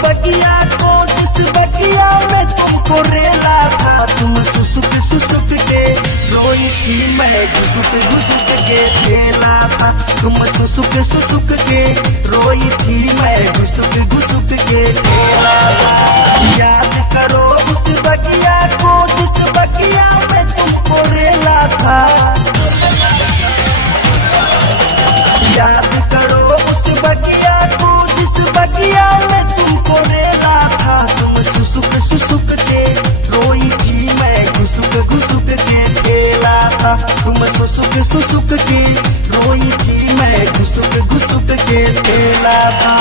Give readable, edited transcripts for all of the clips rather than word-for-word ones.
बगिया को जिस बगिया में तुमको रेला था, तुम सुसुक सुसुक के रोई थी, मैं घुसुक घुसुक के खेला था। तुम सुसुक सुसुक के रोई थी, मैं घुसुक घुसुक के खेला था। याद करो उस बगिया को जिस बगिया में तुमको रेला था, याद करो उस बगिया को जिस बगिया में तुमको रेला था। तुम सुसुक सुसुक के रोई थी, मैं घुसुक घुसुक के खेला था। तुम सुसुक सुसुक के रोई थी, मैं घुसुक घुसुक के खेला था।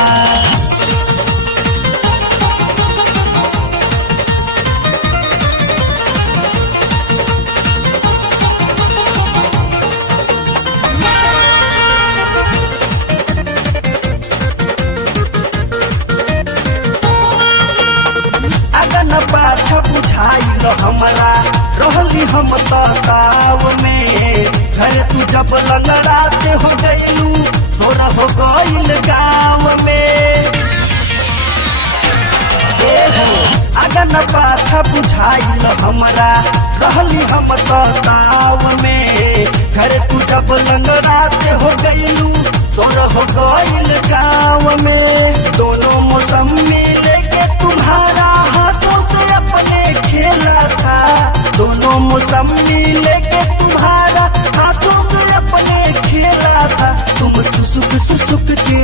पाछा बुझाइल हमरा रहली हम ताव में, घर तू जब लंगड़ाते हो गईलू तोरा हो गईल गाँव में। अगन पाछा बुझाइल हमरा रहली हम ताव में, घर तू जब लंगड़ाते हो गईलू तोरा हो गईल गाँव में। दोनों मौसम मिले के तुम्हारा हाथों से अपने खेला था, दोनों मौसमी लेके तुम्हारा हाथों से अपने खेला था। तुम सुसुक सुसुक के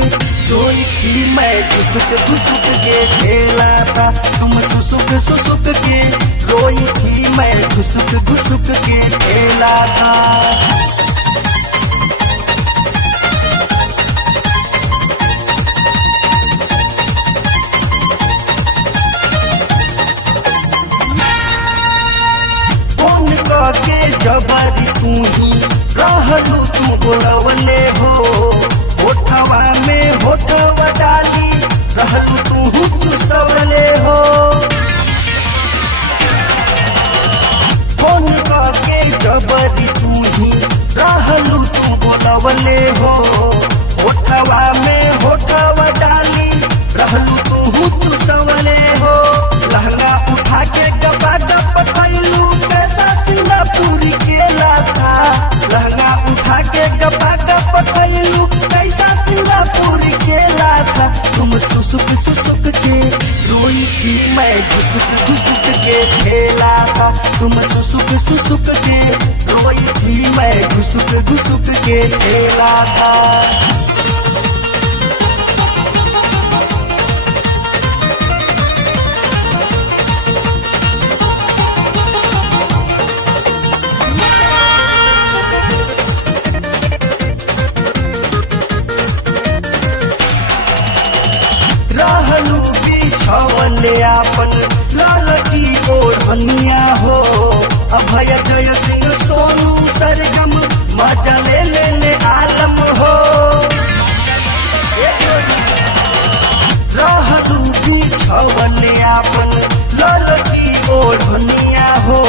रोई थी, मैं घुसुक घुसुक के खेला था। तुम सुसुक सुसुक के रोई थी, मैं घुसुक घुसुक के खेला था। के जबरी तू ही रहलू तू बोलवले हो, होठवा में होठवा डाली रहलू तू सवले हो। फोन के जबरी तू ही रहलू तू बोलवले हो, होठवा में होठवा डाली रहलू तू सवले हो। लहंगा उठा के गपा गप खैलू कैसा सिंगापुर केला था, लहंगा उठा के गपा गप खैलू कैसा सिंगापुर केला था। तुम सुसुक सुसुक के रोई थी, मैं घुसुक घुसुक के खेला था। तुम सुसुक सुसुक के रोई थी, मैं घुसुक घुसुक के खेला था। रहलू बिछवले आपन ललकी ओढ़निया हो, अभय जय सिंह सोनू सरगम मजा ले ले आलम हो। रहलू बिछवले आपन ललकी ओढ़निया हो,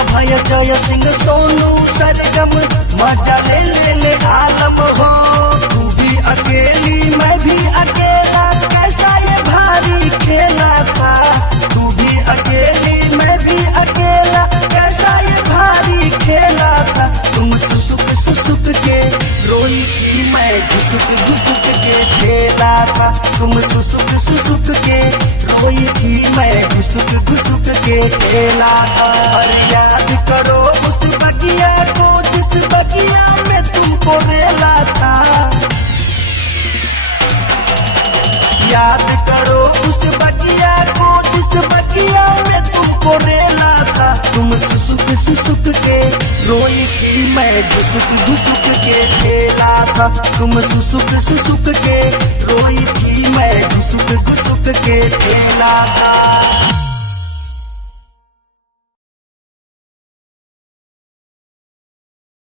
अभय जय सिंह सोनू सरगम मजा ले ले आलम हो। तू भी अकेली मैं भी अकेला कैसा ये भारी खेला था, तू भी अकेली मैं भी अकेला कैसा ये भारी खेला था। तुम सुसुक सुसुक के रोई थी, मैं घुसुक घुसुक के खेला था। तुम सुसुक सुसुक के रोई थी, मैं घुसुक घुसुक के खेला था। और याद करो उस बगिया को जिस बगिया में तुमको रेला था, याद करो उस बगिया को जिस बगिया में तुमको रेला था। तुम सुसुक सुसुक के रोई थी, मैं घुसुक घुसुक के खेला था। तुम सुसुक सुसुक के रोई थी, मैं घुसुक घुसुक के खेला था।